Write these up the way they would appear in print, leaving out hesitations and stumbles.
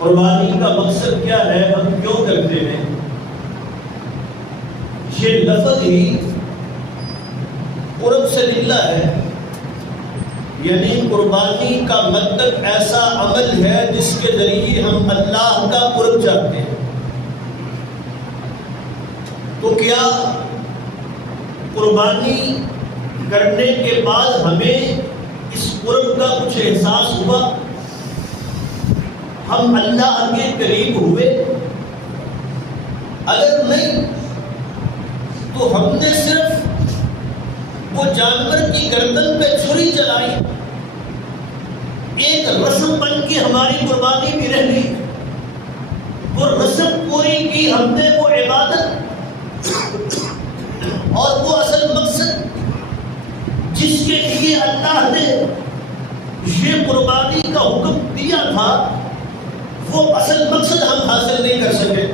قربانی کا مقصد کیا ہے، ہم کیوں کرتے ہیں؟ یہ لفظ ہی قرب سے نکلا ہے، یعنی قربانی کا مطلب ایسا عمل ہے جس کے ذریعے ہم اللہ کا قرب چاہتے ہیں۔ تو کیا قربانی کرنے کے بعد ہمیں اس قرب کا کچھ احساس ہوا؟ ہم اللہ کے قریب ہوئے؟ اگر نہیں تو ہم نے صرف وہ جانور کی گردن پہ چھری چلائی، ایک رسم بن کے ہماری قربانی بھی رہ گئی۔ وہ رسم پوری کی ہم نے، وہ عبادت اور وہ اصل مقصد جس کے لیے اللہ نے یہ قربانی کا حکم دیا تھا، وہ اصل مقصد ہم حاصل نہیں کر سکے۔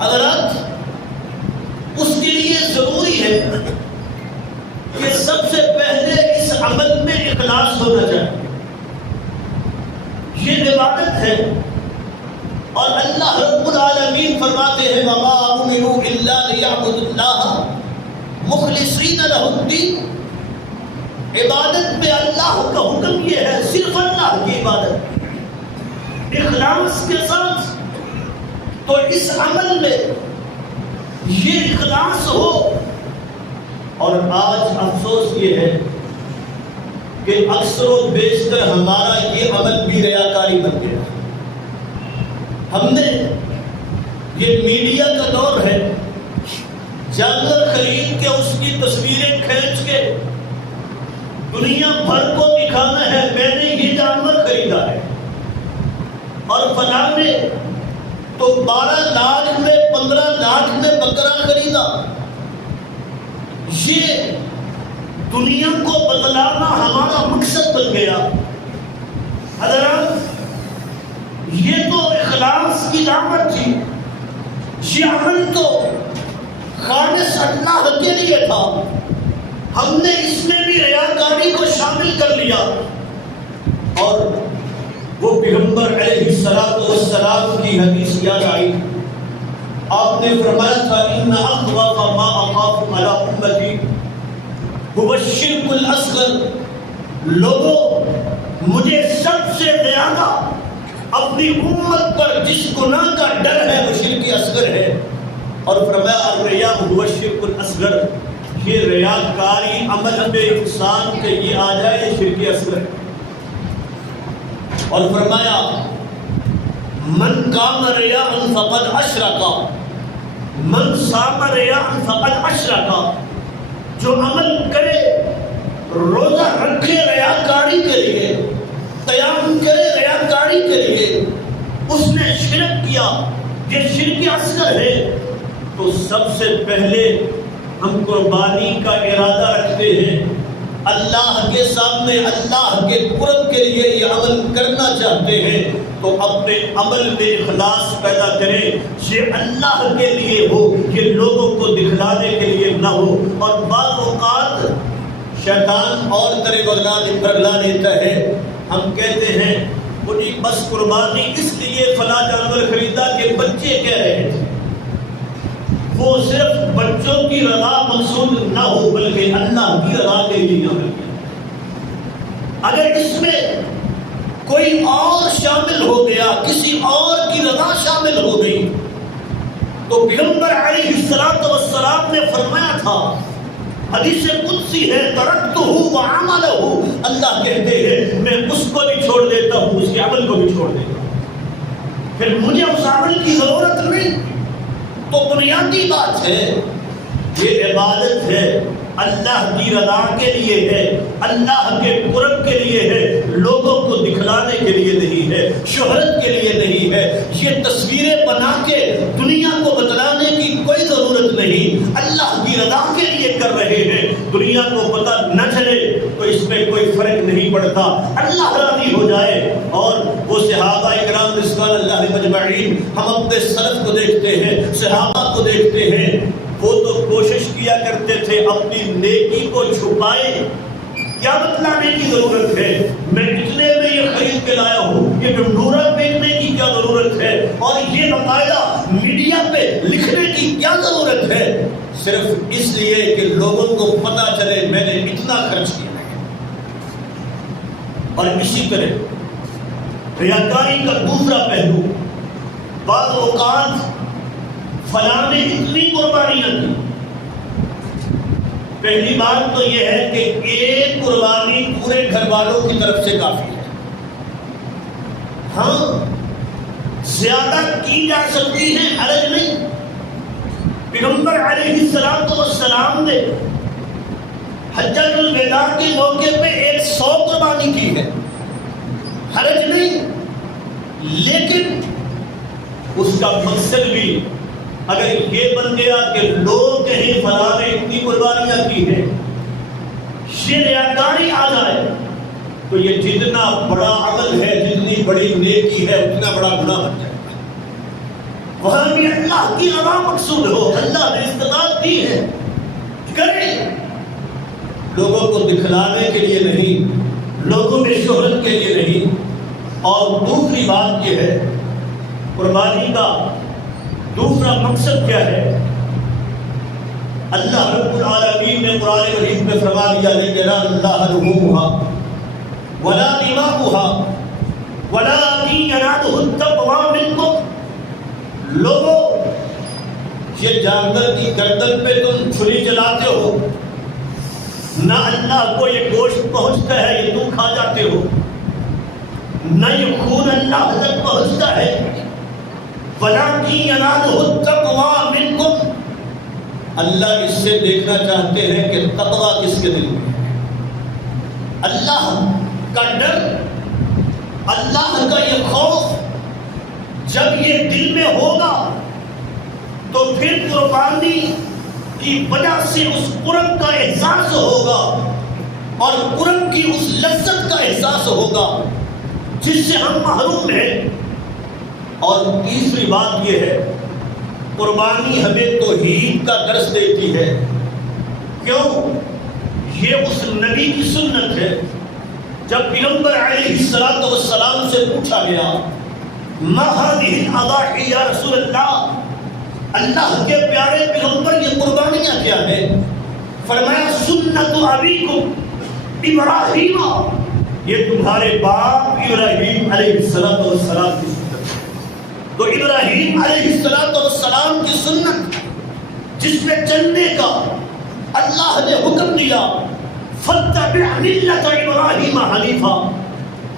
حضرات، اس کے لیے ضروری ہے کہ سب سے پہلے اس عمل میں اخلاص ہونا چاہیے۔ یہ عبادت ہے، اور اللہ رب العالمین فرماتے ہیں وَمَا أُمِرُوا إِلَّا لِيَعْبُدُوا اللَّهَ مُخْلِصِينَ لَهُ الدِّينَ۔ عبادت میں اللہ کا حکم یہ ہے، صرف اللہ کی عبادت اخلاص کے ساتھ۔ تو اس عمل میں یہ اخلاص ہو، اور آج افسوس یہ ہے کہ اکثر و بیشتر ہمارا یہ عمل بھی ریاکاری بن گیا۔ ہم نے، یہ میڈیا کا دور ہے، جانور خرید کے اس کی تصویریں کھینچ کے دنیا بھر کو دکھانا ہے میں نے یہ جانور خریدا ہے، اور فلاں نے تو 12 لاکھ میں 15 لاکھ میں بکرا خریدا۔ یہ دنیا کو بتلانا ہمارا مقصد بن گیا۔ حضرات، یہ تو اخلاص کی دعوت تھی، یہ عمل تو خالص اللہ کے لیے تھا، ہم نے اس میں بھی ریاکاری کو شامل کر لیا۔ اور وہ پیغمبر علیہ السلام کی حدیث یاد آئی، آپ نے فرمایا تھا ان اخوف ما اخاف علی امتی هو الشرک الاصغر۔ لوگوں، مجھے سب سے زیادہ اپنی امت پر جس گناہ کا ڈر ہے وہ شرک اصغر ہے، اور فرمایا الریا هو الشرک الاصغر، یہ ریاکاری عمل میں انسان کے یہ آ جائے یہ شرک اصغر ہے۔ اور فرمایا من قام ریاء فقد اشرک، من صام ریاء فقد اشرک، جو عمل کرے، روزہ رکھے ریاکاری کے لیے، قیام کرے ریاکاری کے لیے، اس نے شرک کیا، یہ شرک اصغر ہے۔ تو سب سے پہلے ہم قربانی کا ارادہ رکھتے ہیں، اللہ کے سامنے اللہ کے قرب کے لیے یہ عمل کرنا چاہتے ہیں، تو اپنے عمل میں اخلاص پیدا کریں، یہ اللہ کے لیے ہو، یہ لوگوں کو دکھلانے کے لیے نہ ہو۔ اور بعض اوقات شیطان اور طرح بگلا دیتا ہے، ہم کہتے ہیں وہ جی بس قربانی اس لیے فلاں جانور خریدا کہ بچے کہہ رہے تھے، وہ صرف بچوں کی رضا مقصود نہ ہو بلکہ اللہ کی رضا کے لیے عمل کیا۔ اگر اس میں کوئی اور شامل ہو گیا، کسی اور کی رضا شامل ہو گئی، تو پیغمبر علیہ السلام نے فرمایا تھا، حدیث قدسی ہے، ترکتہ وعملہ، اللہ کہتے ہیں میں اس کو بھی چھوڑ دیتا ہوں، اس کے عمل کو بھی چھوڑ دیتا ہوں، پھر مجھے اس عمل کی ضرورت نہیں۔ تو بنیادی بات ہے، یہ عبادت ہے، اللہ کی رضا کے لیے ہے، اللہ کے قرب کے لیے ہے، لوگوں کو دکھلانے کے لیے نہیں ہے، شہرت کے لیے نہیں ہے۔ یہ تصویریں بنا کے دنیا کو بتلانے کی کوئی ضرورت نہیں، اللہ کی رضا کے لیے کر رہے ہیں، دنیا کو پتہ نہ چلے تو اس میں کوئی فرق نہیں پڑتا، اللہ راضی ہو جائے۔ اور وہ صحابہ اکرام رضوان اللہ مجمعین، ہم اپنے سلف کو دیکھتے ہیں، صحابہ کو دیکھتے ہیں، وہ تو کوشش کیا کرتے تھے اپنی نیکی کو چھپائے۔ کیا بتلانے کی ضرورت ہے؟ میں اتنے میں یہ خرید کے لایا ہوں، یہ ڈنڈورا لکھنے کی کیا ضرورت ہے؟ صرف اس لیے کہ لوگوں کو پتا چلے میں نے اتنا خرچ کیا ہے۔ اور اسی طرح ریاکاری کا دوسرا پہلو، بعض اوقات فلاں نے اتنی قربانیاں دی۔ پہلی بات تو یہ ہے کہ ایک قربانی پورے گھر والوں کی طرف سے کافی ہے۔ ہاں زیادہ کی جا سکتی ہے، حرج نہیں۔ پیغمبر علیہ السلام نے حجۃ الوداع کے موقع پہ 100 قربانی کی ہے، حرج نہیں۔ لیکن اس کا مقصد بھی اگر یہ بن گیا کہ لوگ کہیں فلاں نے اتنی قربانیاں کی ہیں، یہ ریاکاری آ جائے تو یہ جتنا بڑا عمل ہے، جتنی بڑی نیکی ہے، اتنا بڑا گناہ بن جائے گا۔ وہاں بھی اللہ کی رضا مقصود ہو، اللہ نے استطاعت دی ہے، کریں، لوگوں کو دکھلانے کے لیے نہیں، لوگوں میں شہرت کے لیے نہیں۔ اور دوسری بات یہ ہے، قربانی کا دوسرا مقصد کیا ہے؟ اللہ رب العالمین نے قرآن مجید میں فرما دیا لن ینال اللہ لحومها ولا دماؤها ولکن ینالہ التقوی منکم۔ لوگوں، یہ جانور کی گردن پہ تم چھری چلاتے ہو، نہ اللہ کو یہ گوشت پہنچتا ہے، یہ تم کھا جاتے ہو، نہ یہ خون اللہ تک پہنچتا ہے، وَلَٰكِن يَنَالُهُ التَّقْوَىٰ مِنكُمْ۔ اللہ اس سے دیکھنا چاہتے ہیں کہ تقویٰ کس کے دل میں ہے، اللہ کا ڈر، اللہ کا یہ خوف جب یہ دل میں ہوگا تو پھر قربانی کی وجہ سے اس قرب کا احساس ہوگا اور قرب کی اس لذت کا احساس ہوگا جس سے ہم محروم ہیں۔ اور تیسری بات یہ ہے، قربانی ہمیں توحید کا درس دیتی ہے۔ کیوں؟ یہ اس نبی کی سنت ہے۔ جب پیغمبر علیہ السلام سے پوچھا گیا ما هذه الاضاحی یا رسول اللہ، اللہ کے پیارے پیغمبر یہ قربانیاں کیا ہیں؟ فرمایا سنت ابیکم ابراہیم، یہ تمہارے باپ ابراہیم علیہ السلام کی سنت۔ تو ابراہیم علیہ السلام کی سنت جس میں چلنے کا اللہ نے حکم دیا، فاتبع ملت ابراہیم حنیفا،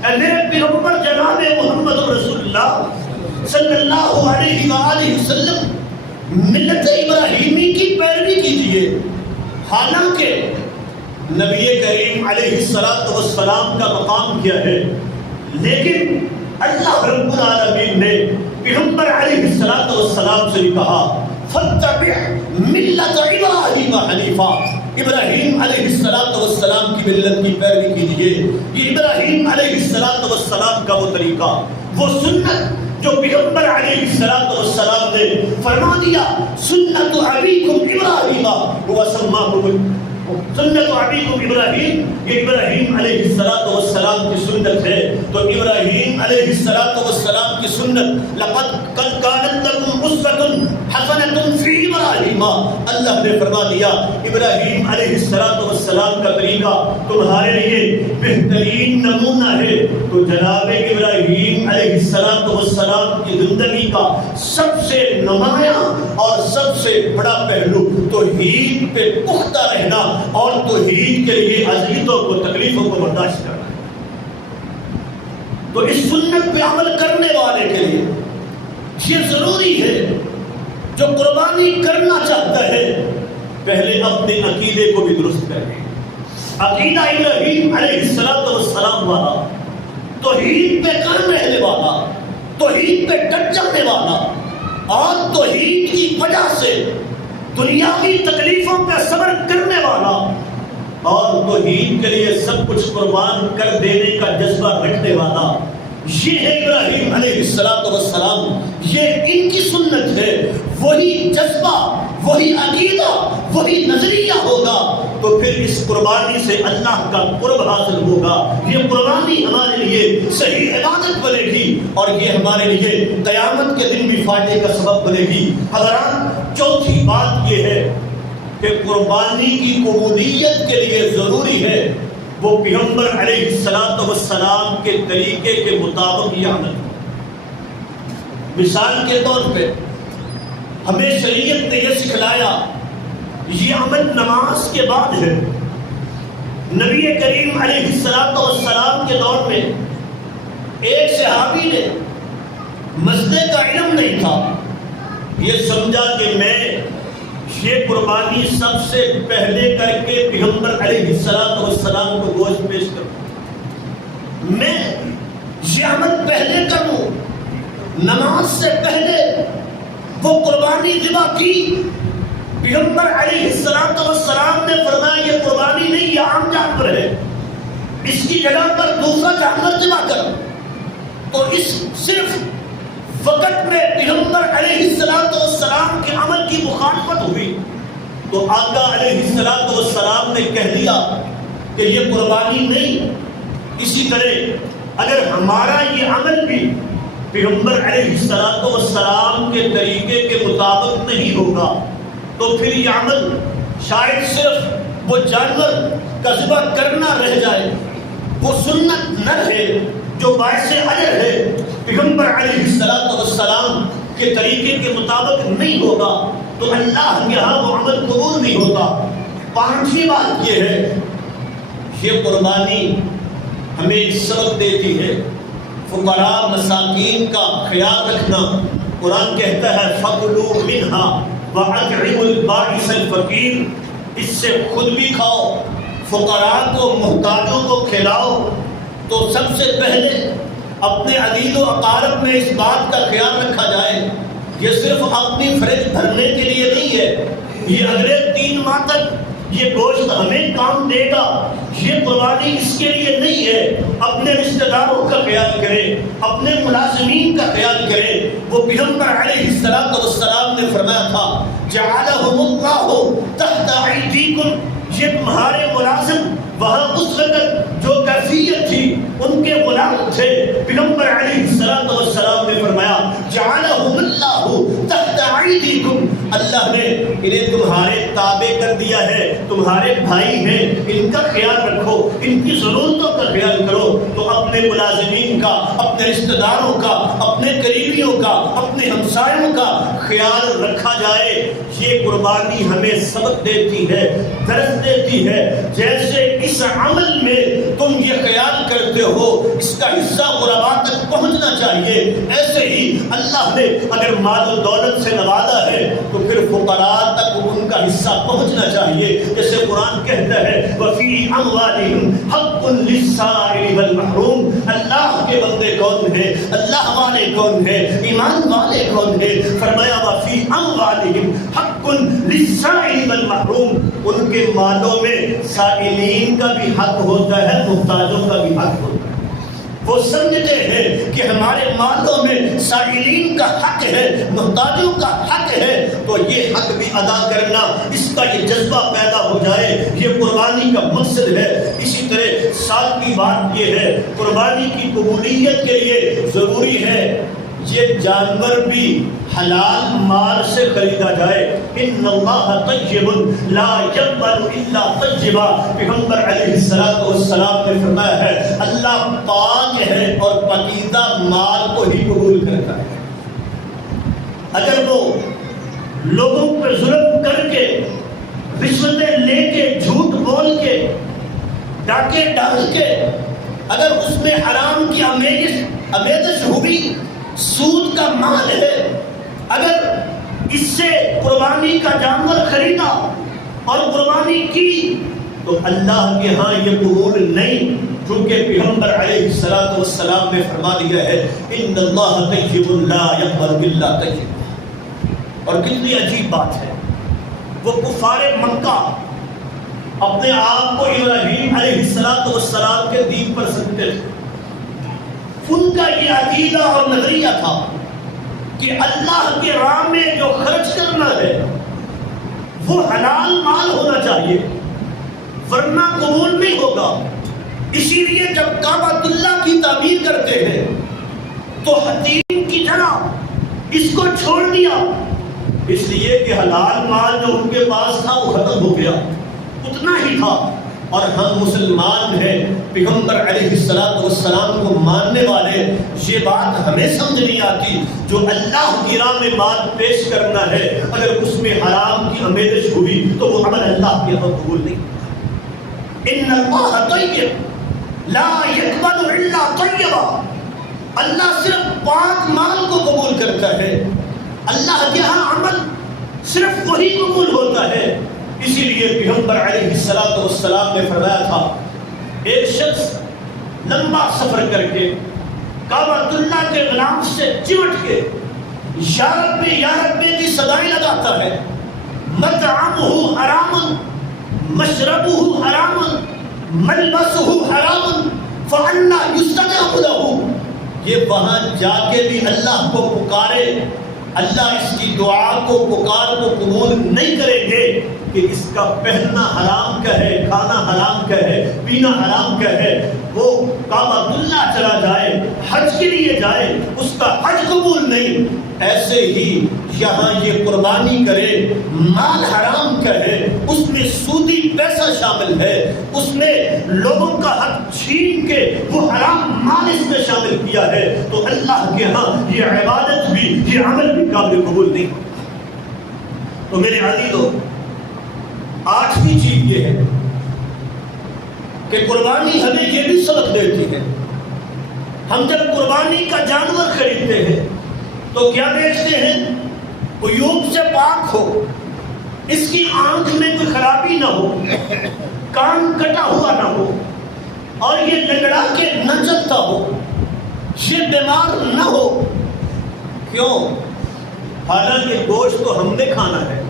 اے میرے پیغمبر جناب محمد رسول اللہ صلی اللہ علیہ وآلہ وسلم ملت ابراہیمی کی پیروی کیجیے۔ حالانکہ نبی کریم علیہ السلام کا مقام کیا ہے، لیکن اللہ رب العالمین نے پیغمبر علیہ السلام سے بھی کہا فاتبع ملت ابراہیم حنیفا، ابراہیم علیہ السلام کی ملت کی پیروی کیجیے۔ یہ ابراہیم علیہ السلام کا وہ طریقہ، وہ سنت جو پیغمبر علیہ السلام نے فرما دیا سنت ابیکم ابراہیم وسماکم، سنت ابیکم ابراہیم، یہ ابراہیم علیہ السلام کی سنت ہے۔ تو ابراہیم علیہ السلام کی سنت لقد قد كانت لكم اسوة حسنة في ابراہیم، اللہ نے فرما دیا ابراہیم علیہ السلام کا طریقہ تمہارے لیے بہترین نمونہ ہے۔ تو جناب ابراہیم علیہ السلام کی زندگی کا سب سے نمایاں اور سب سے بڑا پہلو توحید پہ پختہ رہنا اور توحید کے لیے اذیتوں کو، تکلیفوں کو برداشت کرنا ہے۔ تو اس سنت پہ عمل کرنے والے کے لیے یہ ضروری ہے، جو قربانی کرنا چاہتا ہے پہلے اپنے عقیدے کو بھی درست کرے۔ عقیدہ ابراہیم علیہ السلام والا، توحید پہ قائم رہنے والا، توحید پہ ڈٹ جانے والا، اور توحید کی وجہ سے دنیاوی تکلیفوں پہ صبر کرنے والا، اور توحید کے لیے سب کچھ قربان کر دینے کا جذبہ رکھنے والا، یہ ہے ابراہیم علیہ السلام۔ یہ ان کی سنت ہے۔ وہی جذبہ، وہی عقیدہ، وہی نظریہ ہوگا تو پھر اس قربانی سے اللہ کا قرب حاصل ہوگا. یہ قربانی ہمارے لیے صحیح عبادت بنے گی اور یہ ہمارے لیے قیامت کے دن بھی فائدے کا سبب بنے گی. حضرات چوتھی بات یہ ہے کہ قربانی کی قبولیت کے لیے ضروری ہے وہ پیغمبر علیہ السلام کے طریقے کے مطابق یہ عمل. مثال کے طور پہ ہمیں شریعت نے یہ سکھلایا یہ عمل نماز کے بعد ہے. نبی کریم علیہ السلام کے دور میں ایک صحابی نے مسئلے کا علم نہیں تھا، یہ سمجھا کہ میں یہ قربانی سب سے پہلے کر کے پیغمبر علیہ السلام کو گوشت پیش کروں، میں یہ عمل پہلے کروں. نماز سے پہلے وہ قربانی ذبح کی. پیغمبر علیہ السلام نے فرمایا یہ قربانی نہیں، یہ عام جانور ہے، اس کی جگہ پر دوسرا جانور ذبح کر. تو اس صرف وقت میں پیغمبر علیہ السلام کے عمل کی مخالفت ہوئی تو آقا علیہ السلام نے کہہ دیا کہ یہ قربانی نہیں. اسی طرح اگر ہمارا یہ عمل بھی پیغمبر علیہ السلام کے طریقے کے مطابق نہیں ہوگا تو پھر یہ عمل شاید صرف وہ جانور کا ذبح کرنا رہ جائے، وہ سنت نہ رہے جو باعث اجر ہے. پیغمبر علیہ السلام کے طریقے کے مطابق نہیں ہوگا تو اللہ کے ہاں وہ عمل قبول نہیں ہوگا. پانچویں بات یہ ہے یہ قربانی ہمیں ایک سبق دیتی ہے فقراء مساکین کا خیال رکھنا. قرآن کہتا ہے فَكُلُوا مِنْهَا وَأَطْعِمُوا الْبَائِسَ الْفَقِيرَ، اس سے خود بھی کھاؤ، فقراء کو محتاجوں کو کھلاؤ. تو سب سے پہلے اپنے عزیز و اقارب میں اس بات کا خیال رکھا جائے یہ صرف اپنی فریج بھرنے کے لیے نہیں ہے، یہ اگلے 3 ماہ تک یہ گوشت ہمیں کام دے گا. یہ قربانی اس کے لیے نہیں ہے. اپنے رشتہ داروں کا خیال کرے، اپنے ملازمین کا خیال کرے. وہ پیغمبر علیہ السلام نے فرمایا تھا جعلہم اللہ تحت ایدیکم، یہ تمہارے ملازم وہاں اس وقت جو کیفیت تھی ان کے غلام تھے. پیغمبر علیہ السلام نے فرمایا جعلہم اللہ تحت ایدیکم، اللہ نے انہیں تمہارے تابع کر دیا ہے، تمہارے بھائی ہیں، ان کا خیال رکھو، ان کی ضرورتوں کا خیال کرو. تو اپنے ملازمین کا، اپنے رشتہ داروں کا، اپنے قریبیوں کا، اپنے ہمسایوں کا خیال رکھا جائے. یہ قربانی ہمیں سبق دیتی ہے، درس دیتی ہے. جیسے اس عمل میں تم یہ خیال کرتے ہو اس کا حصہ غرباء تک پہنچنا چاہیے، ایسے ہی اللہ نے اگر مال و دولت سے نوازا ہے تو پھر فقراء تک ان کا حصہ پہنچنا چاہیے. جیسے قرآن کہتا ہے وَفِي أَمْوَالِهِمْ حَقٌّ لِلسَّائِلِ وَالْمَحْرُومِ. اللہ کے بندے کون ہیں، اللہ والے کون ہیں، ایمان والے کون ہیں؟ فرمایا وَفِي أَمْوَالِهِمْ حَقٌّ لِلسَّائِلِ وَالْمَحْرُومِ. ان کے مالوں میں سائلین کا بھی حق ہوتا ہے، محتاجوں کا بھی حق ہوتا ہے. وہ سمجھتے ہیں کہ ہمارے مالوں میں سائلین کا حق ہے، محتاجوں کا حق ہے، تو یہ حق بھی ادا کرنا، اس کا یہ جذبہ پیدا ہو جائے، یہ قربانی کا مقصد ہے. اسی طرح ساتویں بات یہ ہے قربانی کی قبولیت کے لیے ضروری ہے یہ جانور بھی حلال مال سے خریدا جائے. ان اللہ طیب لا یقبل الا طیبا. پیغمبر علیہ السلام نے فرمایا ہے اللہ پاک ہے اور پاکیزہ مال کو ہی قبول کرتا ہے. اگر وہ لوگوں پر ظلم کر کے، رشوتیں لے کے، جھوٹ بول کے، ڈاکے ڈال کے اگر اس میں حرام کی آمیزش ہوئی، سود کا مال ہے، اگر اس سے قربانی کا جانور خریدا اور قربانی کی تو اللہ کے ہاں یہ قبول نہیں، کیونکہ پیغمبر علیہ السلام نے فرما دیا ہے ان اللہ طیب لا یقبل الا طیبا. اور کتنی عجیب بات ہے، وہ کفار مکہ اپنے آپ کو ابراہیم علیہ السلام کے دین پر سمجھتے تھے. ان کا یہ عقیدہ اور نظریہ تھا کہ اللہ کے راہ میں جو خرچ کرنا ہے وہ حلال مال ہونا چاہیے. ورنہ قبول نہیں ہوگا۔ اسی لیے جب کعبۃ اللہ کی تعمیر کرتے ہیں تو حتیم کی طرح اس کو چھوڑ دیا، اس لیے کہ حلال مال جو ان کے پاس تھا وہ ختم ہو گیا، اتنا ہی تھا۔ اور ہم مسلمان ہیں، پیغمبر علیہ السلام کو ماننے والے، یہ بات ہمیں سمجھ نہیں آتی جو اللہ کی راہ میں مال پیش کرنا ہے اگر اس میں حرام کی آمیزش ہوئی تو وہ عمل اللہ کے ہاں قبول نہیں ہوتا۔ ان اللہ طیب لا یقبل الا طیبا، اللہ صرف پاک مال کو قبول کرتا ہے، اللہ کے ہاں عمل صرف وہی قبول ہوتا ہے۔ اسی لیے پیغمبر علیہ السلام نے فرمایا تھا، ایک شخص لمبا سفر کر کے کعبۃ اللہ کے غلام سے چمٹ کے یا ربی کی صدائیں لگاتا ہے، مطعمہ حرام مشربہ حرام ملبسہ حرام فأنا یستجاب لہ، یہ وہاں جا کے بھی اللہ کو پکارے، اللہ اس کی دعا کو پکار کو قبول نہیں کریں گے کہ اس کا پہننا حرام کا ہے، کھانا حرام کا ہے، پینا حرام کا ہے، وہ کعبۃ اللہ چلا جائے، حج کے لیے جائے، اس کا حج قبول نہیں۔ ایسے ہی یہاں یہ قربانی کرے، مال حرام کا ہے، اس میں سودی پیسہ شامل ہے، اس میں لوگوں کا حق چھین کے وہ حرام مال اس میں شامل کیا ہے، تو اللہ کے ہاں یہ عبادت بھی، یہ عمل بھی قابل قبول نہیں۔ تو میرے عزیزو، آٹھویں چیز یہ ہے کہ قربانی ہمیں یہ بھی سبق دیتی ہے، ہم جب قربانی کا جانور خریدتے ہیں تو کیا دیکھتے ہیں؟ عیوب سے پاک ہو، اس کی آنکھ میں کوئی خرابی نہ ہو، کان کٹا ہوا نہ ہو، اور یہ لگڑا کے نہ چلتا ہو، یہ بیمار نہ ہو۔ کیوں؟ حالانکہ گوشت تو ہم نے کھانا ہے،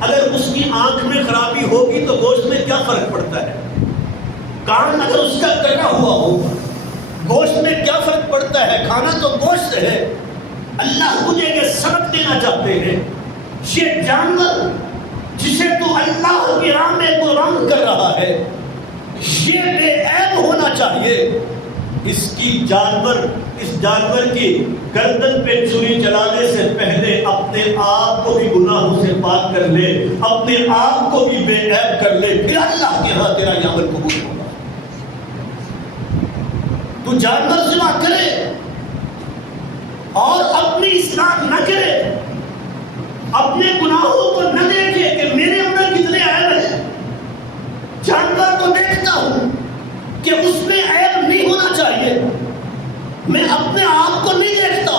اگر اس کی آنکھ میں خرابی ہوگی تو گوشت میں کیا فرق پڑتا ہے؟ کان اگر اس کا کٹا ہوا ہو، گوشت میں کیا فرق پڑتا ہے؟ کھانا تو گوشت ہے۔ اللہ مجھے یہ سبق دینا چاہتے ہیں، یہ جانور جسے تو اللہ کی راہ میں قربان کر رہا ہے، یہ بے عیب ہونا چاہیے۔ اس جانور کی گردن پہ چھری چلانے سے پہلے اپنے آپ کو بھی گناہوں سے پاک کر لے، اپنے آپ کو بھی بے عیب کر لے، پھر اللہ کے ہاں تیرا یہ عمل قبول ہوگا۔ تو جانور ذبح کرے اور اپنی اصلاح نہ کرے، اپنے گناہوں کو نہ دیکھے کہ میرے اندر کتنے عیب ہیں، جانور کو دیکھتا ہوں کہ اس میں عیب نہیں ہونا چاہیے، میں اپنے آپ کو نہیں دیکھتا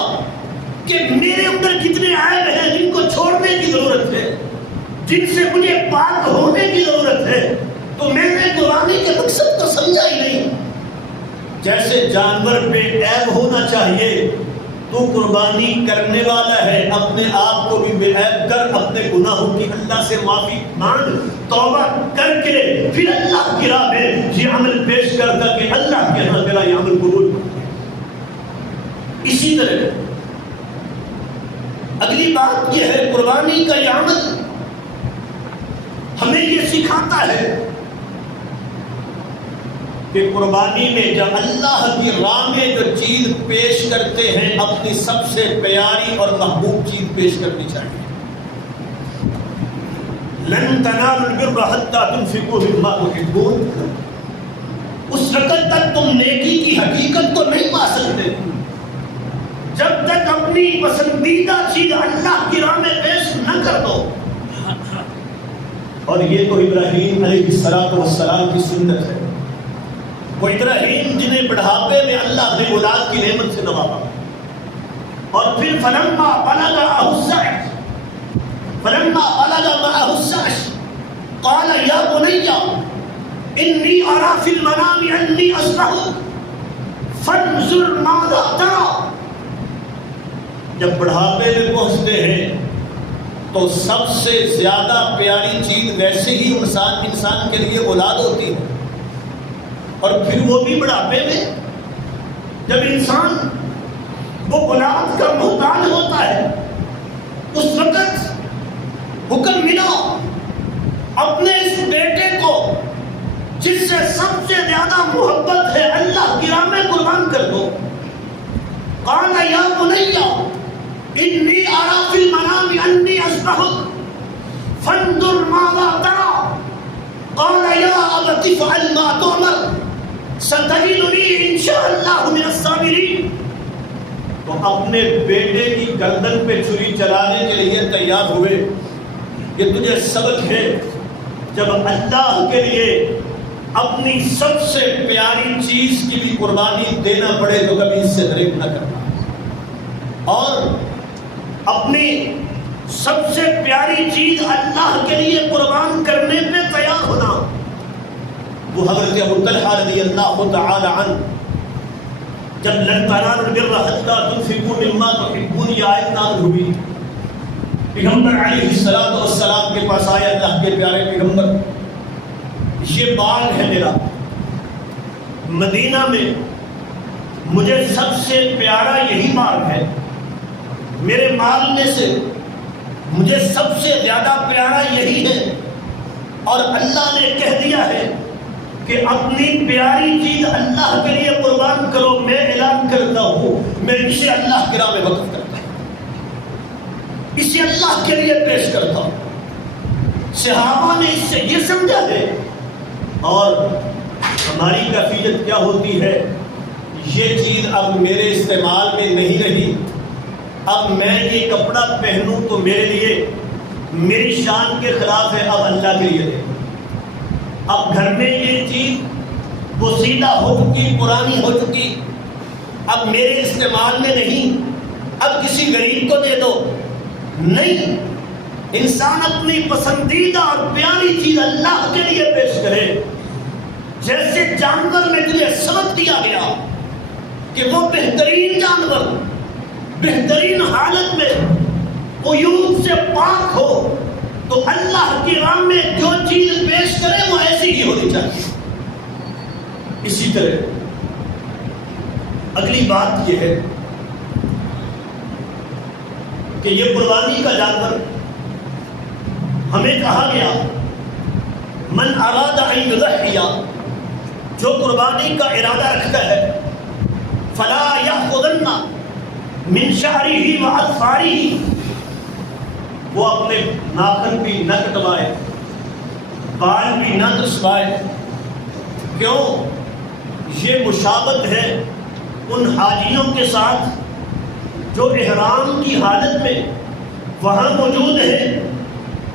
کہ میرے اندر کتنے عیب ہیں جن کو چھوڑنے کی ضرورت ہے، جن سے مجھے پاک ہونے کی ضرورت ہے، تو میں نے قربانی کے مقصد کو سمجھا ہی نہیں۔ جیسے جانور پہ عیب ہونا چاہیے، تو قربانی کرنے والا ہے، اپنے آپ کو بھی بے عیب کر، اپنے گناہوں کی اللہ سے معافی مانگ، توبہ کر کے پھر اللہ کی راہ میں یہ عمل پیش کرتا کہ اللہ کے ہاں میرا یہ عمل قبول ہو۔ اسی طرح اگلی بات یہ ہے، قربانی کا یہ عمل ہمیں یہ سکھاتا ہے کہ قربانی میں جب اللہ کی راہ میں جو چیز پیش کرتے ہیں، اپنی سب سے پیاری اور محبوب چیز پیش کرنی چاہیے۔ لن تنالوا البر حتى تنفقوا مما تحبون، اس وقت تک تم نیکی کی حقیقت کو نہیں پا سکتے جب تک اپنی پسندیدہ چیز اللہ کی راہ میں پیش نہ کر دو۔ اور یہ تو ابراہیم علیہ السلام کی سنت ہے، وہ ابراہیم جنہیں بڑھاپے میں اللہ نے اولاد کی نعمت سے نوازا، اور پھر فلما بلغ معه السعي قال يا بني إني أرى في المنام أني أذبحك فانظر ماذا ترى۔ جب بڑھاپے میں پہنچتے ہیں تو سب سے زیادہ پیاری چیز ویسے ہی انسان کے لیے اولاد ہوتی ہے، اور پھر وہ بھی بڑھاپے میں، جب انسان وہ اولاد کا محتاج ہوتا ہے، اس وقت حکم ملا اپنے اس بیٹے کو جس سے سب سے زیادہ محبت ہے اللہ کی راہ میں قربان کر دو. قال یا بنی انی ارى فی المنام انی اذبحک فانظر ماذا ترى قال یا ابت افعل ما تؤمر ستجدنی ان شاء اللہ من الصابرین. تو اپنے بیٹے کی گردن پہ چھری چلانے کے لیے تیار ہوئے. یہ تجھے سبق ہے جب اللہ کے لیے اپنی سب سے پیاری چیز کی بھی قربانی دینا پڑے تو کبھی اس سے دریغ نہ کرنا, اور اپنی سب سے پیاری چیز اللہ کے لیے قربان کرنے پہ تیار ہونا. وہ حضرت ابو طلحہ رضی اللہ تعالی عنہ جب لن تنالوا البر حتى تنفقوا مما تحبون یہ آیت نازل ہوئی, پیغمبر علیہ الصلوۃ والسلام کے پاس آیا, اللہ کے پیارے پیغمبر یہ باغ ہے میرا مدینہ میں, مجھے سب سے پیارا یہی باغ ہے, میرے مال میں سے مجھے سب سے زیادہ پیارا یہی ہے, اور اللہ نے کہہ دیا ہے کہ اپنی پیاری چیز اللہ کے لیے قربان کرو. میں اعلان کرتا ہوں میں اسے اللہ کی راہ میں وقف کرتا ہوں, اسے اللہ کے لیے پیش کرتا ہوں. صحابہ نے اس سے یہ سمجھا ہے, اور ہماری کیفیت کیا ہوتی ہے, یہ چیز اب میرے استعمال میں نہیں رہی, اب میں یہ کپڑا پہنوں تو میرے لیے میری شان کے خلاف ہے, اب اللہ کے لیے دے. اب گھر میں یہ چیز بوسیدہ ہو چکی, پرانی ہو چکی, اب میرے استعمال میں نہیں, اب کسی غریب کو دے دو. نہیں, انسان اپنی پسندیدہ اور پیاری چیز اللہ کے لیے پیش کرے. جیسے جانور میں تجھے سبق دیا گیا کہ وہ بہترین جانور بہترین حالت میں عیوب سے پاک ہو, تو اللہ کی راہ میں جو چیز پیش کرے وہ ایسی ہی ہونی چاہیے. اسی طرح اگلی بات یہ ہے کہ یہ قربانی کا جانور ہمیں کہا گیا من اراد ان یضحی, جو قربانی کا ارادہ رکھتا ہے فلا یأخذن من شعرہ واظفارہ, وہ اپنے ناخن بھی نہ کٹوائے, بال بھی نہ کسوائے. کیوں؟ یہ مشابہت ہے ان حاجیوں کے ساتھ جو احرام کی حالت میں وہاں موجود ہیں,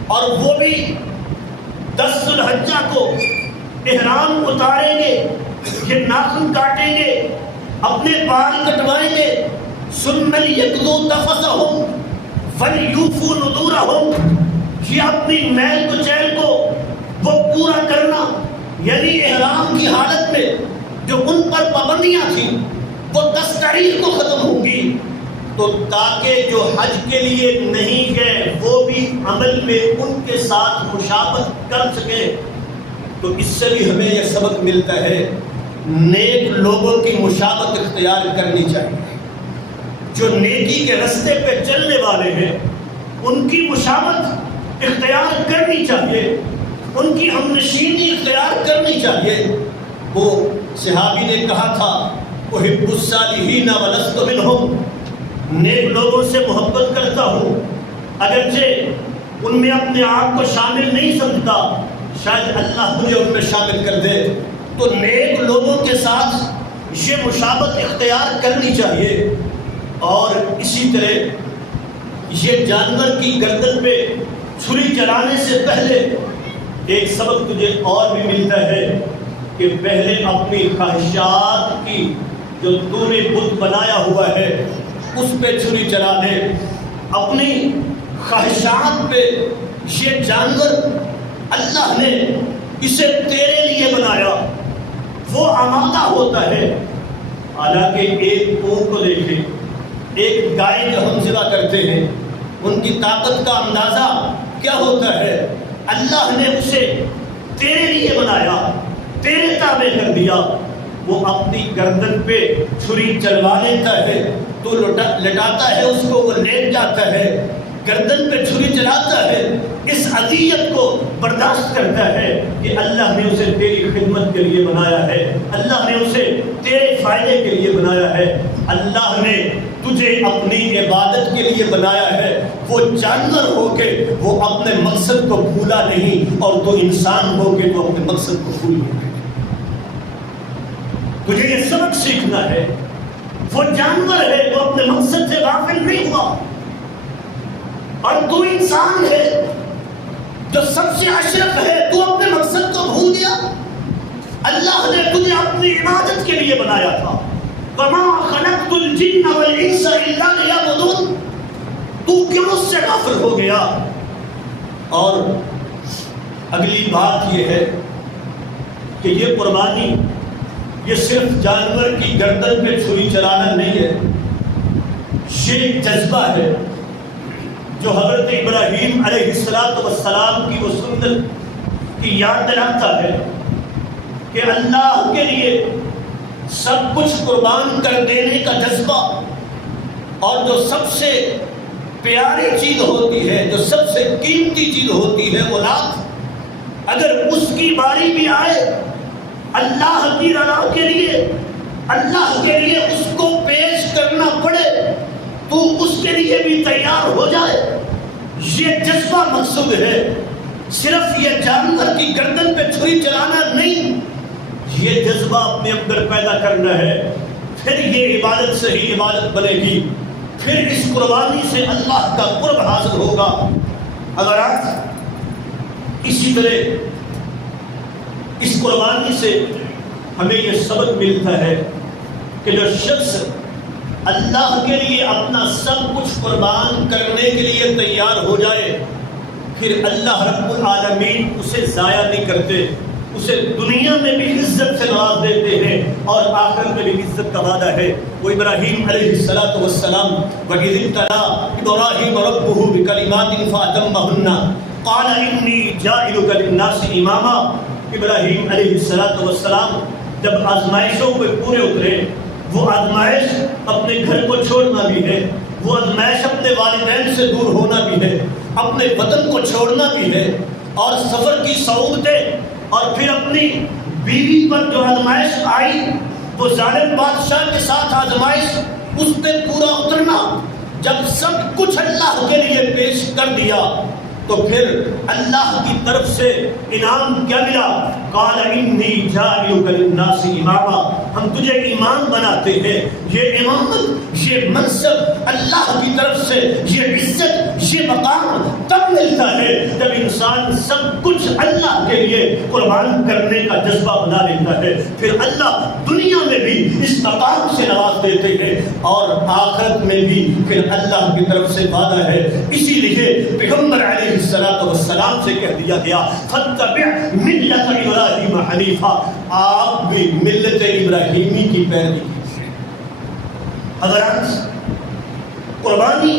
اور وہ بھی 10 ذی الحجہ کو احرام اتاریں گے, یہ ناخن کاٹیں گے, اپنے بال کٹوائیں گے. ثم لیقضوا تفثهم فَلْيُوفُوا نُذُورَهُمْ, یہ اپنی میل کچیل کو وہ پورا کرنا, یعنی احرام کی حالت میں جو ان پر پابندیاں تھیں وہ 10 تاریخ کو ختم ہوں گی, تو تاکہ جو حج کے لیے نہیں گئے وہ بھی عمل میں ان کے ساتھ مشابہت کر سکے. تو اس سے بھی ہمیں یہ سبق ملتا ہے نیک لوگوں کی مشابہت اختیار کرنی چاہیے. جو نیکی کے رستے پہ چلنے والے ہیں ان کی مشابہت اختیار کرنی چاہیے, ان کی ہمنشینی اختیار کرنی چاہیے. وہ صحابی نے کہا تھا احب الصالحین ولست منہم, نیک لوگوں سے محبت کرتا ہوں اگرچہ ان میں اپنے آپ کو شامل نہیں سمجھتا, شاید اللہ مجھے ان میں شامل کر دے. تو نیک لوگوں کے ساتھ یہ مشابہت اختیار کرنی چاہیے. اور اسی طرح یہ جانور کی گردن پہ چھری چلانے سے پہلے ایک سبق تجھے اور بھی ملتا ہے کہ پہلے اپنی خواہشات کی جو تو نے بت بنایا ہوا ہے اس پہ چھری چلا دے. اپنی خواہشات پہ یہ جانور اللہ نے اسے تیرے لیے بنایا, وہ آمادہ ہوتا ہے. حالانکہ ایک اونٹ کو دیکھیں, ایک گائے جو ہم ذبح کرتے ہیں, ان کی طاقت کا اندازہ کیا ہوتا ہے. اللہ نے اسے تیرے لیے بنایا, تیرے تابع کر دیا. وہ اپنی گردن پہ چھری چلوا لیتا ہے تو لٹاتا ہے اس کو, وہ لیٹ جاتا ہے. گردن پہ چھری چلاتا ہے اس اذیت کو برداشت کرتا ہے کہ اللہ نے اسے تیری خدمت کے لیے بنایا ہے، اللہ نے اسے تیرے فائدے کے لیے بنایا ہے، اللہ نے تجھے اپنی عبادت کے لیے بنایا ہے۔ وہ جانور ہو کے وہ اپنے مقصد کو بھولا نہیں، اور تو انسان ہو کے تو اپنے مقصد کو بھول گیا۔ تجھے یہ سبق سیکھنا ہے، وہ جانور ہے وہ اپنے مقصد سے غافل نہیں ہوا، اور تو انسان ہے جو سب سے اشرف ہے، تو اپنے مقصد کو بھول گیا۔ اللہ نے تجھے اپنی عبادت کے لیے بنایا تھا، وَمَا خَلَقْتُ الْجِنَّ وَالْإِنسَ إِلَّا لِيَعْبُدُونِ، تو کیوں اس سے غافل ہو گیا؟ اور اگلی بات یہ ہے کہ یہ قربانی یہ صرف جانور کی گردن پہ چھری چلانا نہیں ہے، یہ ایک جذبہ ہے جو حضرت ابراہیم علیہ السلام کی وہ سنت کی یاد دلاتا ہے کہ اللہ کے لیے سب کچھ قربان کر دینے کا جذبہ، اور جو سب سے پیاری چیز ہوتی ہے، جو سب سے قیمتی چیز ہوتی ہے اولاد، اگر اس کی باری بھی آئے اللہ کی رضا کے لیے، اللہ کے لیے اس کو پیش کرنا پڑے تو اس کے لیے بھی تیار ہو جائے۔ یہ جذبہ مقصود ہے، صرف یہ جانور کی گردن پہ چھری چلانا نہیں، یہ جذبہ اپنے اندر پیدا کرنا ہے، پھر یہ عبادت سے ہی عبادت بنے گی، پھر اس قربانی سے اللہ کا قرب حاصل ہوگا۔ اگر آج اسی طرح اس قربانی سے ہمیں یہ سبق ملتا ہے کہ جو شخص اللہ کے لیے اپنا سب کچھ قربان کرنے کے لیے تیار ہو جائے، پھر اللہ رب العالمین اسے ضائع نہیں کرتے، اسے دنیا میں بھی عزت سے نواز دیتے ہیں اور آخرت میں بھی عزت کا وعدہ ہے۔ وہ ابراہیم علیہ السلام وَإِذِ ابْتَلَىٰ إِبْرَاهِيمَ رَبُّهُ بِكَلِمَاتٍ فَأَتَمَّهُنَّ قَالَ إِنِّي جَاعِلُكَ لِلنَّاسِ إِمَامًا۔ ابراہیم علیہ السلام جب آزمائشوں پہ پورے اترے، وہ آزمائش اپنے گھر کو چھوڑنا بھی ہے، وہ آزمائش اپنے والدین سے دور ہونا بھی ہے، اپنے وطن کو چھوڑنا بھی ہے، اور سفر کی صعوبتیں، اور پھر اپنی بیوی پر جو آزمائش آئی وہ ظالم بادشاہ کے ساتھ آزمائش، اس پہ پورا اترنا، جب سب کچھ اللہ کے لیے پیش کر دیا تو پھر اللہ کی طرف سے انعام کیا ملا؟ قال انی جاعلک للناس اماما، ہم تجھے امام بناتے ہیں۔ یہ امامت، یہ منصب اللہ کی طرف سے، یہ عزت، یہ مقام تب ملتا ہے جب انسان سب کچھ اللہ کے لیے قربان کرنے کا جذبہ بنا لیتا ہے، پھر اللہ دنیا میں بھی اس مقام سے نواز دیتے ہیں، اور آخرت میں بھی پھر اللہ کی طرف سے وعدہ ہے۔ اسی لیے پیغمبر علیہ السلام سے کہہ دیا گیا فَاتَّبِعْ مِلَّةَ إِبْرَاهِيمَ حَنِيفًا، آپ بھی ملت ابراہیمی کی پیروی کیجیے۔ حضرات، قربانی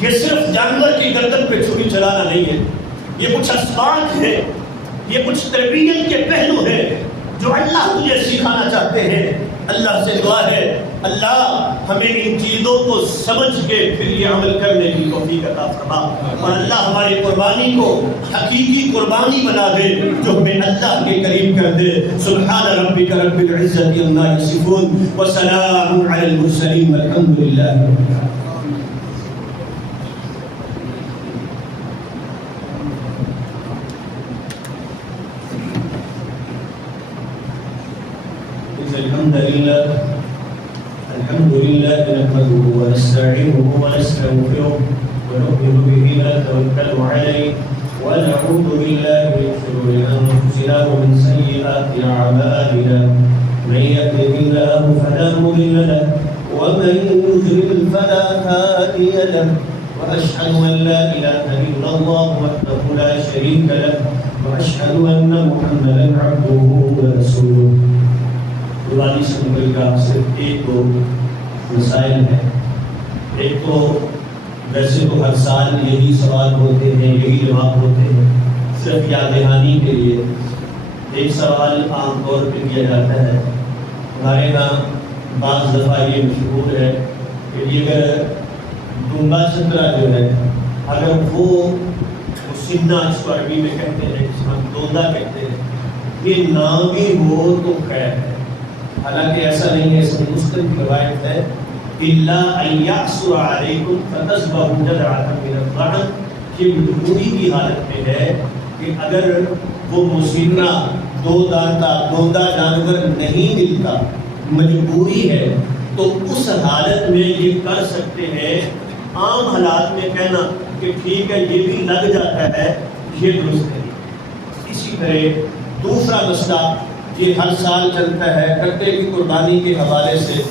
یہ صرف جانور کی گردن پہ چھری چلانا نہیں ہے، یہ کچھ اسباق ہے، یہ کچھ تربیت کے پہلو ہے جو اللہ تجھے سکھانا چاہتے ہیں۔ اللہ سے دعا ہے اللہ ہمیں ان چیزوں کو سمجھ کے پھر یہ عمل کرنے کی توفیق عطا فرما، اور اللہ ہماری قربانی کو حقیقی قربانی بنا دے جو ہمیں اللہ کے قریب کر دے۔ سبحان ربک رب العزت عما یصفون وسلام علی المرسلین والحمد للہ رب العالمین۔ الحمد لله نحمده ونستعينه ونستغفره ونؤمن به ونتوكل عليه ونعوذ بالله من شرور انفسنا ومن سيئات اعمالنا، من يهده الله فلا مضل له ومن يضلل فلا هادي له، واشهد ان لا اله الا الله وحده لا شريك له، واشهد ان محمدا عبده ورسوله۔ قربانی سے متعلق صرف ایک دو مسائل ہیں۔ ایک تو ویسے تو ہر سال یہی سوال ہوتے ہیں، یہی جواب ہوتے ہیں، صرف یاد دہانی کے لیے ایک سوال عام طور پہ کیا جاتا ہے۔ ہمارے یہاں بعض دفعہ یہ مشہور ہے کہ اگر دوندا 17 جو ہے اگر وہ مسنہ اس کو عربی میں کہتے ہیں جس میں ہم دوندا کہتے ہیں یہ نہ بھی ہو تو خیر ہے. حالانکہ ایسا نہیں ہے, اس میں مسلم کی روایت ہے الا ان یعصر علیکم فتذبحوا جذعۃ من الضأن, کہ مجبوری کی حالت میں ہے کہ اگر وہ مسنہ دوندا جانور نہیں ملتا, مجبوری ہے, تو اس حالت میں یہ کر سکتے ہیں. عام حالات میں کہنا کہ ٹھیک ہے یہ بھی لگ جاتا ہے یہ درست نہیں. اسی طرح دوسرا مسئلہ یہ ہر سال چلتا ہے کٹے کی قربانی کے حوالے سے,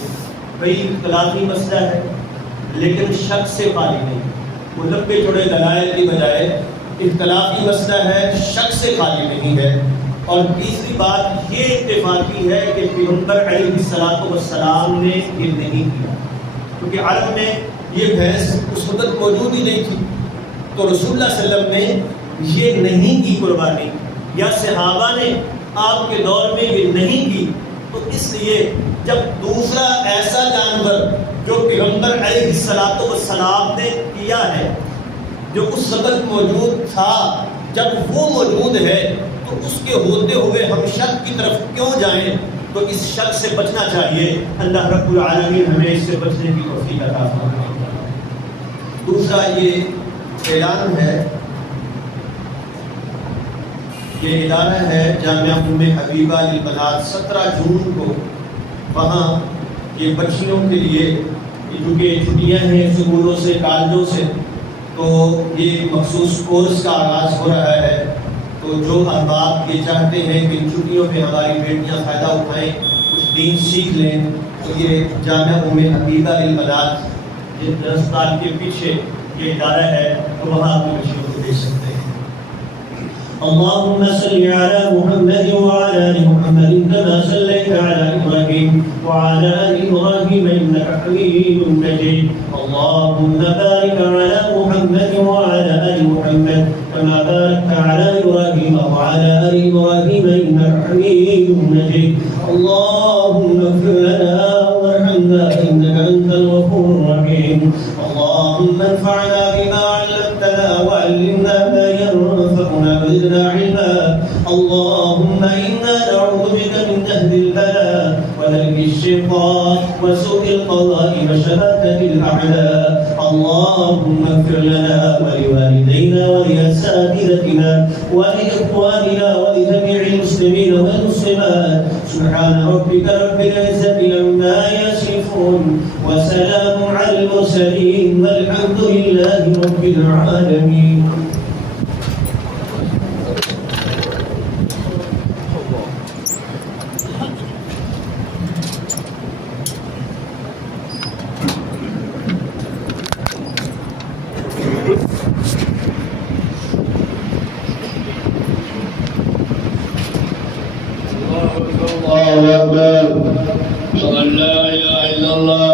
کئی اختلافی مسئلہ ہے لیکن شک سے خالی نہیں. وہ لمبے چوڑے دلائل کی بجائے اختلافی مسئلہ ہے, شک سے خالی نہیں ہے. اور تیسری بات یہ اتفاقی ہے کہ پیغمبر علیہ الصلوۃ والسلام نے یہ نہیں کیا, کیونکہ عرب میں یہ بحث اس وقت موجود ہی نہیں تھی. تو رسول اللہ صلی اللہ علیہ وسلم نے یہ نہیں کی قربانی, یا صحابہ نے آپ کے دور میں یہ نہیں کی. تو اس لیے جب دوسرا ایسا جانور جو پیغمبر علیہ الصلوۃ والسلام نے کیا ہے, جو اس وقت موجود تھا, جب وہ موجود ہے تو اس کے ہوتے ہوئے ہم شک کی طرف کیوں جائیں؟ تو اس شک سے بچنا چاہیے. اللہ رب العالمین ہمیں اس سے بچنے کی توفیق عطا فرمائے. دوسرا یہ اعلان ہے, یہ ادارہ ہے جامعہ ام حبیبہ للبنات. 17 جون کو وہاں یہ بچیوں کے لیے, کیونکہ چھٹیاں ہیں اسکولوں سے کالجوں سے, تو یہ مخصوص کورس کا آغاز ہو رہا ہے. تو جو احباب یہ چاہتے ہیں کہ ان چھٹیوں میں ہماری بیٹیاں فائدہ اٹھائیں, کچھ دین سیکھ لیں, تو یہ جامعہ ام حبیبہ للبنات جس ہسپتال کے پیچھے یہ ادارہ ہے, تو وہاں اپنی بچیوں کو دیکھ سکتے ہیں. اللهم صل على محمد وعلى ال محمد كما صليت على ابراهيم وعلى ال ابراهيم انك حميد مجيد. اللهم بارك على محمد وعلى ال محمد كما باركت على ابراهيم وعلى ال ابراهيم انك حميد مجيد. اللهم اغفر لنا وارحمنا انك انت الغفور الرحيم. اللهم انفعنا بما علمتنا وعلمنا ما ينفعنا وزدنا علما. اللهم انا نعوذ بك من جهد البلاء ودرك الشقاء وسوء القضاء وشماتة الاعداء. اللهم اغفر لنا ولوالدينا ولاساتذتنا ولاخواننا ولجميع المسلمين والمسلمات. سبحان ربك رب العزة عما يصفون وسلام على المرسلين والحمد لله رب العالمين. الله أكبر. لا إله إلا الله.